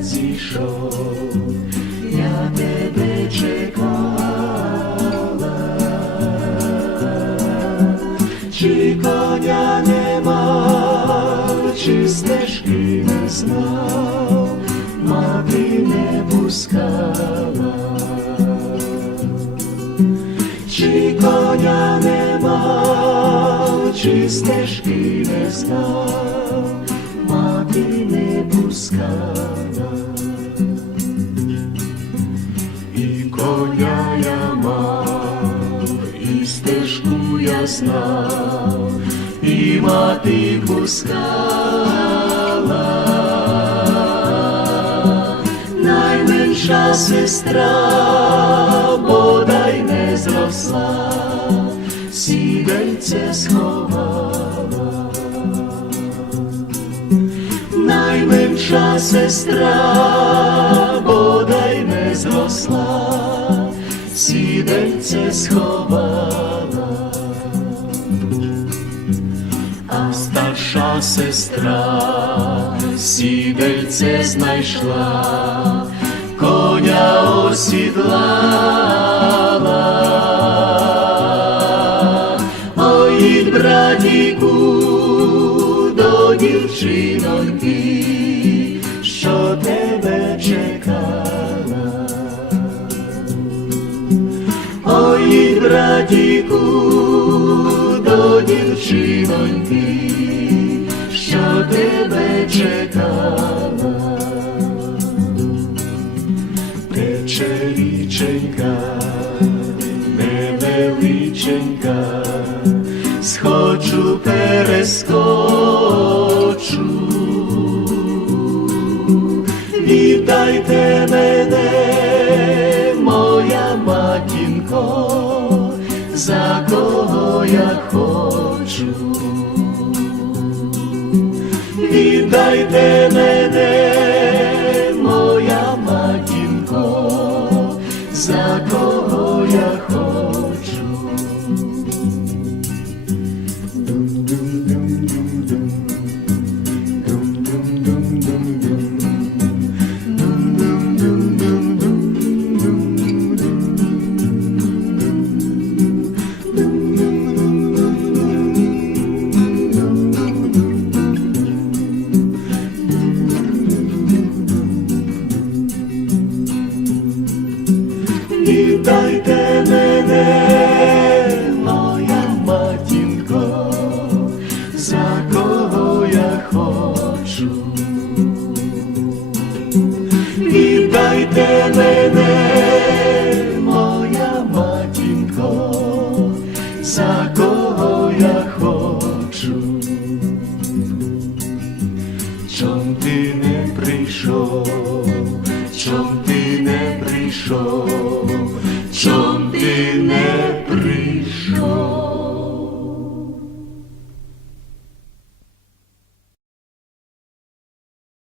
зійшов, я тебе чекала, чи коня нема, чи стежки не знав, мати не пускала, чи коня нема, чи стежки не знав, мати пускала, і коня я мав, і стежку я знав, і мати пускала, найменша сестра, бодай не зросла, сідельце сховала. Найменша сестра, бодай не зросла, сідельце сховала, а старша сестра сідельце знайшла, коня осідлала, ой, братіку, до дівчиноньки, що тебе чекала. Ой, братіку, до дівчиноньки, що тебе чекала. Тече річенька, невеличенька, сходжу, перескочу. Віддайте мене, моя матінко, за кого я хочу. Віддайте мене, моя матінко, за кого я хочу. Вітайте мене, моя матінко, за кого я хочу. Віддайте мене, моя матінко, за кого я хочу. Чом ти не прийшов, чом ти не прийшов, чом ти не прийшов.